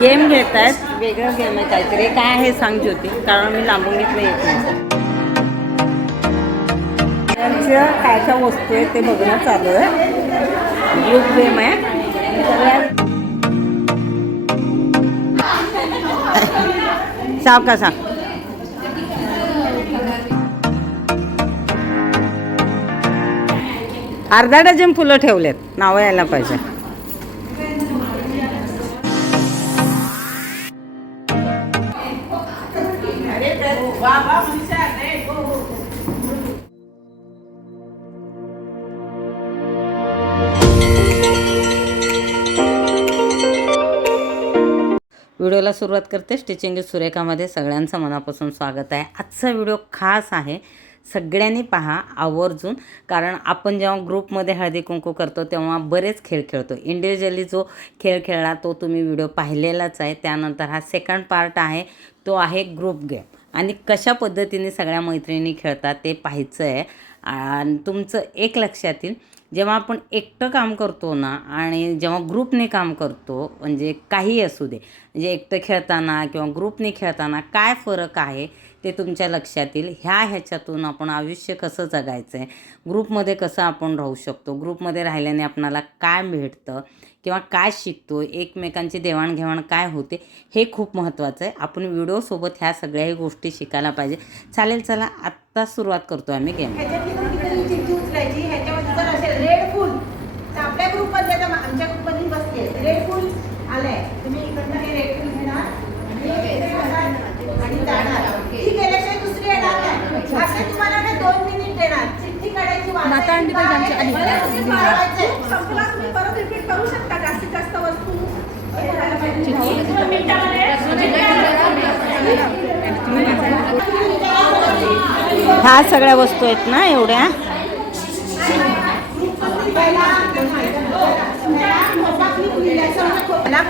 Game घेत आहेत, वेगळं गेम आहे काहीतरी. काय आहे सांग ज्योती, कारण मी लांबून घेतलं येत नाही. काय काय वस्तू आहेत ते बघणं चालू आहे. ग्रुप गेम आहे. सांग का सांग. अर्धा डझन फुलं ठेवलेत, नावं यायला पाहिजे. व्हिडिओला सुरुवात करते. स्टिचिंग विथ सुरेखामध्ये सगळ्यांचं मनापासून स्वागत आहे. आजचा व्हिडिओ खास आहे, सगळ्यांनी पहा आवर्जून. कारण आपण जेव्हा ग्रुपमध्ये हळदी कुंकू करतो तेव्हा बरेच खेळ खेळतो. इंडिव्हिज्युअली जो खेळ खेळला तो तुम्ही व्हिडिओ पाहिलेलाच आहे. त्यानंतर हा सेकंड पार्ट आहे, तो आहे ग्रुप गेम. आणि कशा पद्धतीने सगळ्या मैत्रिणी खेळतात ते पाहायचं आहे. आणि तुमचं एक लक्षात येईल, जेव्हा आपण एकटं काम करतो ना आणि जेव्हा ग्रुपने काम करतो, म्हणजे काही असू दे, म्हणजे एकटं खेळताना किंवा ग्रुपने खेळताना काय फरक आहे ते तुमच्या लक्षात येईल. ह्याच्यातून आपण आयुष्य कसं जगायचं आहे, ग्रुपमध्ये कसं आपण राहू शकतो, ग्रुपमध्ये राहिल्याने आपणाला काय भेटतं किंवा काय शिकतो, एकमेकांची देवाणघेवाण काय होते, हे खूप महत्त्वाचं आहे. आपण व्हिडिओसोबत ह्या सगळ्याही गोष्टी शिकायला पाहिजे. चालेल, चला आत्ता सुरुवात करतो आम्ही गेम. रेड फुल तर आपल्या ग्रुपमध्ये, आमच्या ग्रुपमध्ये बसले रेड फुल आलंय, तुम्ही इकडनं हे रेड फुल घेणार आणि जाणार. ती गेल्याशिवाय दुसरी येणार नाही. असे तुम्हाला 2 मिनिट देणार, चिठ्ठी काढायची, संपला तुम्ही परत रिपीट करू शकता. जास्तीत जास्त वस्तू ह्या सगळ्या वस्तू आहेत ना एवढ्या.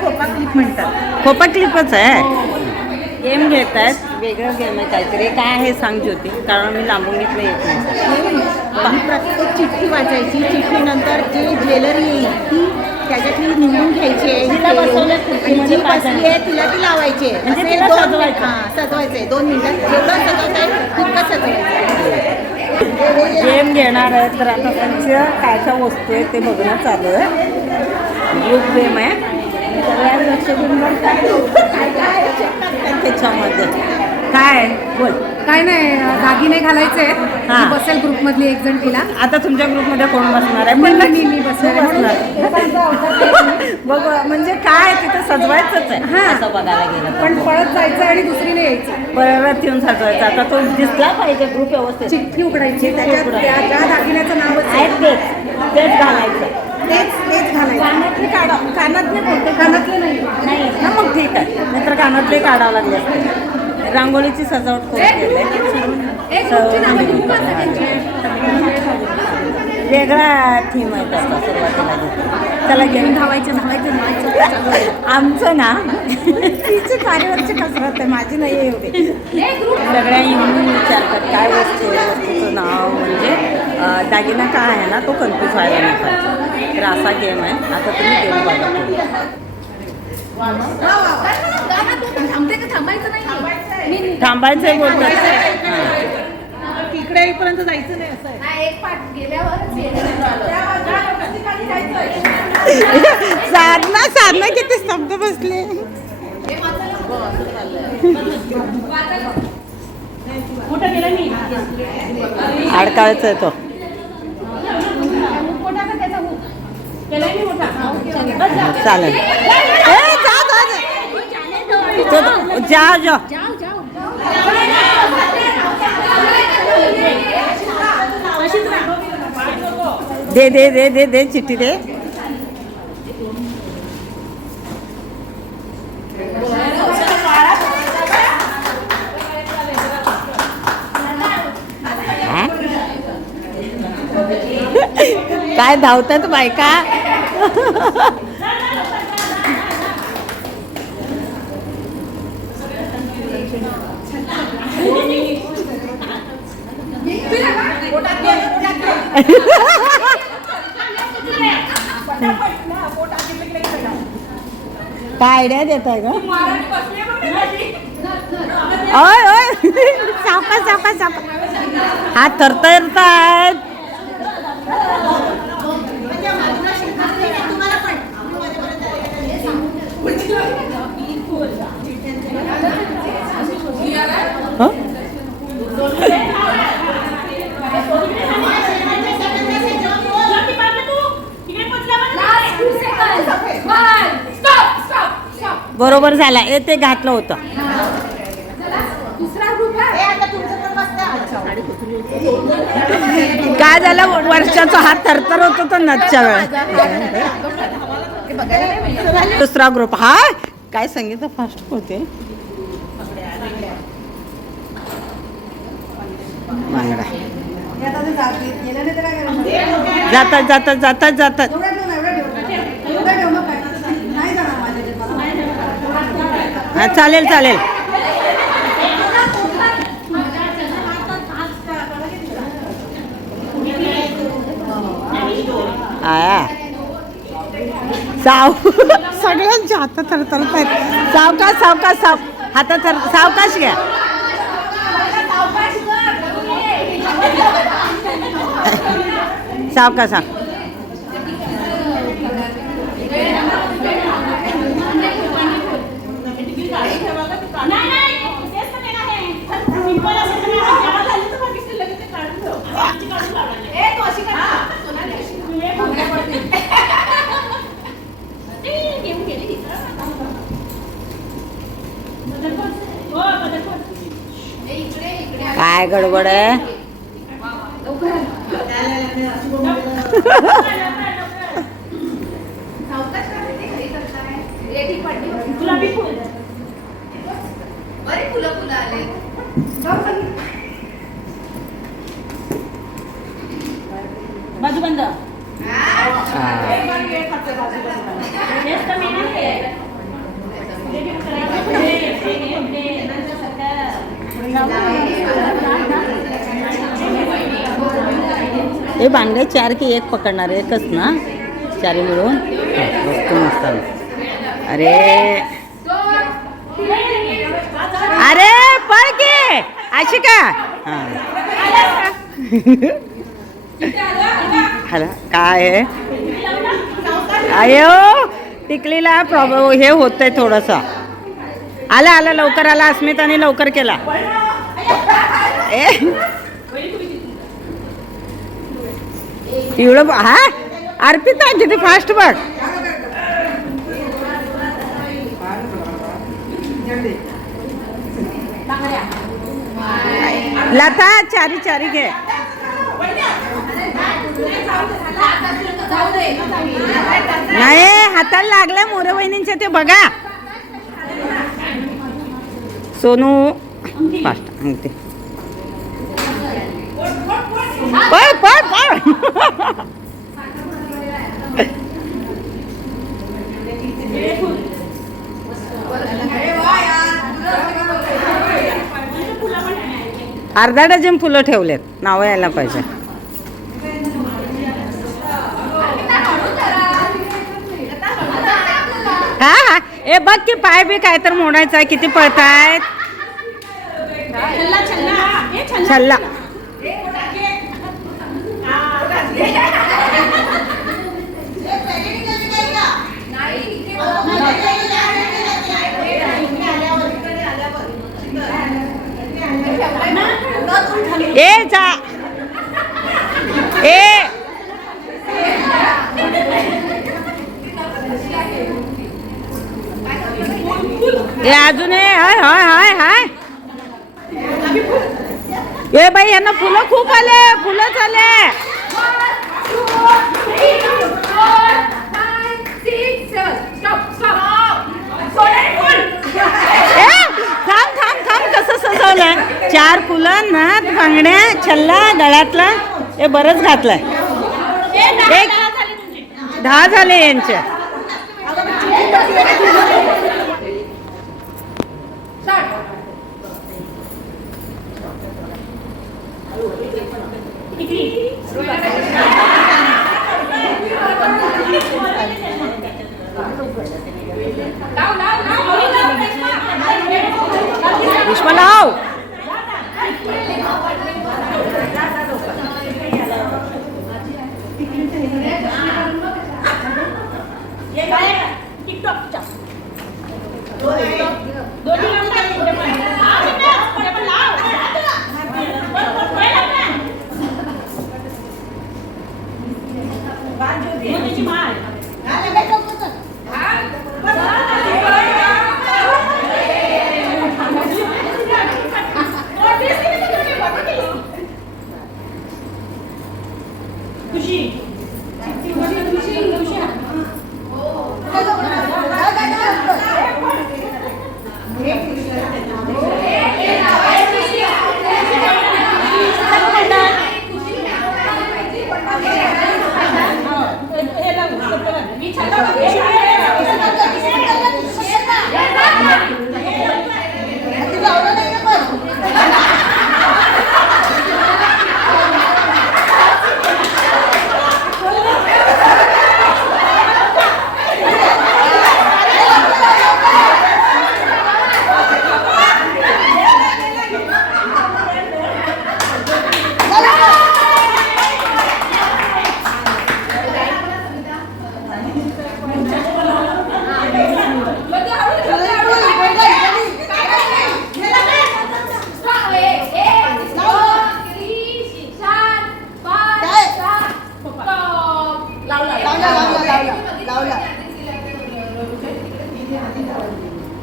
खोपा क्लिप म्हणतात. खोपा क्लिपच आहे. गेम घेत आहेत, वेगळं गेम आहे काहीतरी. काय आहे सांग ज्योती, कारण मी लांबून घेतलं येत नाही. प्रत्येक चिठ्ठी वाचायची. चिठ्ठीनंतर जे ज्वेलरी येईल ती त्याच्यातली निवडून घ्यायची आहे. जी बसली आहे तिला ती लावायची आहे. सजवायचंय 2 मिनिटात. जेवढं सजवता येईल तितकं सजवायचं. गेम घेणार आहे तर आता त्यांच्या काय काय वस्तू आहेत ते बघणं चालू आहे. ग्रुप गेम आहे. सगळ्या लक्ष देऊन त्याच्यामध्ये काय बोल. काय नाही, दागिने घालायचे. बसेल ग्रुपमधली एक जण तिला. आता तुमच्या ग्रुपमध्ये कोण बसणार आहे? पण मी बसणार. बघ, म्हणजे काय तिथं सजवायचंच आहे. हां, असं बघायला गेलं पण पळत जायचं आणि दुसरीने यायचं. परत येऊन सजवायचं. आता तो दिसला पाहिजे ग्रुप व्यवस्थित. चिठ्ठी उघडायची, त्याच्यात ज्या दागिन्याचं नाव आहे तेच घालायचं. तेच घालायचं. कानातले बोलते, कानातले नाही ना, मग ठीक आहे. नंतर कानातले काढावं लागले असते. रांगोळीची सजावट करून केले. वेगळा थीम आहे त्याचा सुरुवातीला. त्याला गेम धावायचं. आमचं ना तिचे कार्यवरची कसरत आहे, माझी नाही आहे एवढी. सगळ्या येऊन विचारतात काय वस्तूचं नाव, म्हणजे दागिना काय आहे ना तो कन्फ्यूज व्हायला नाही पाहिजे. तर असा गेम आहे. आता तुम्ही गेम बघा. थांबायचंय बोलतात. तिकडे येईपर्यंत जायचं नाही असं आहे. साधना किती स्तब्ध बसले. अडकाळायचा आहे तो. चालेल, जा. दे चिठ्ठी दे. काय धावतात बायका. काय आयडिया देत आहे का? ओय ओय सावकाश सावकाश सावकाश हा थरथरतायत. बरोबर झाला ते घातलं होतं. काय झालं वर्षाचा हात थरथर होतो तो नचच्या वेळेस. दुसरा ग्रुप हा काय सांगितलं फास्ट होते. बांगडा जातात जातात जातात जातात. हा चालेल चालेल. साव सगळ्यांच्या हातात थरथरत आहेत. सावकाश सावकाश हातात सावकाश घ्या. सावकाश काय गडबड आहे. बाजू बंद. हे बांगडे 4 की 1 पकडणार एकच ना. 4 मिळून वस्तू नसतात. अरे अरे पळ की अशी का. हॅलो काय आहे. अयो टिकलीला प्रॉब्लेम हे होतंय थोडंसं. आला आला लवकर आला. अस्मिताने लवकर केला. एवढं हा अर्पिता किती फास्ट बघ. लता 4 घे. नाही हाताला लागल्या मोरे वहिनींच्या ते बघा. सोनू फास्ट सांगते. पळ पळ पळ. अर्धा डझन फुलं ठेवलेत. नावं यायला पाहिजे. हा हा ए बघ की पाय बी काय तर मोडायचं आहे. किती पळतायत. छल्ला ए जा ए अजून हाय हाय हाय हाय. ए बाई यांना फुलं खूप आले. फुलं झाले. थांब थांब थांब. कसं सजवलंय. 4 फुलं नात बांगड्या छल्ला गळ्यातला. हे बरंच घातलंय. 10 झाले यांचे. डाऊन हो.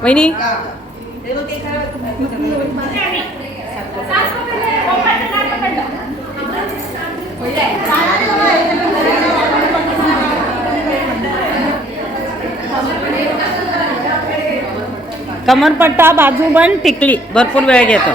वहिनी कमरपट्टा बाजूबंद टिकली भरपूर वेळ घेतो.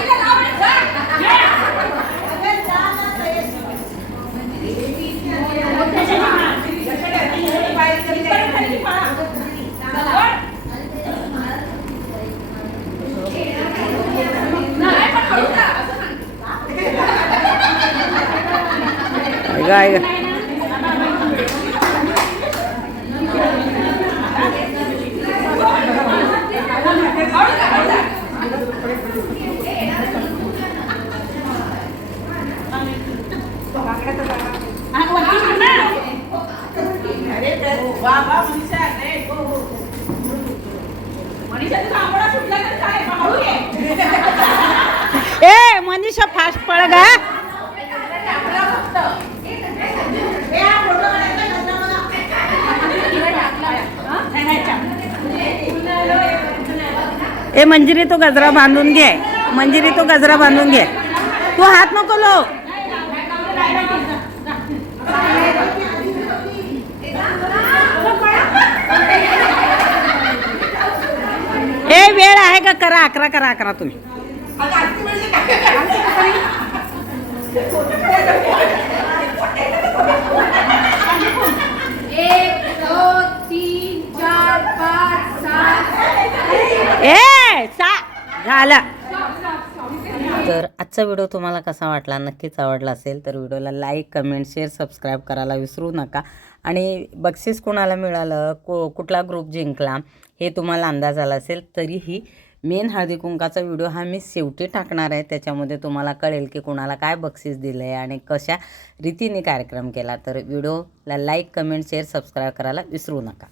ऐका ए मनीषा फास्ट पळ गा. ए मंजिरी तो गजरा बांधून घे. मंजिरी तो गजरा बांधून घे. तू हात नको लो. ए वेळ आहे का? करा 11 करा 11 तुम्ही. झाला. तर आजचा व्हिडिओ तुम्हाला कसा वाटला? नक्कीच आवडला असेल तर व्हिडिओला लाईक कमेंट शेअर सबस्क्राईब करायला विसरू नका. आणि बक्षीस कोणाला मिळालं, कुठला ग्रुप जिंकला हे तुम्हाला अंदाज आला असेल तरीही मेन हळदी कुंकाचा व्हिडिओ हा मी शेवटी टाकणार आहे. त्याच्यामध्ये तुम्हाला कळेल की कोणाला काय बक्षीस दिलं आहे आणि कशा रीतीने कार्यक्रम केला. तर व्हिडिओला लाईक कमेंट शेअर सबस्क्राईब करायला विसरू नका.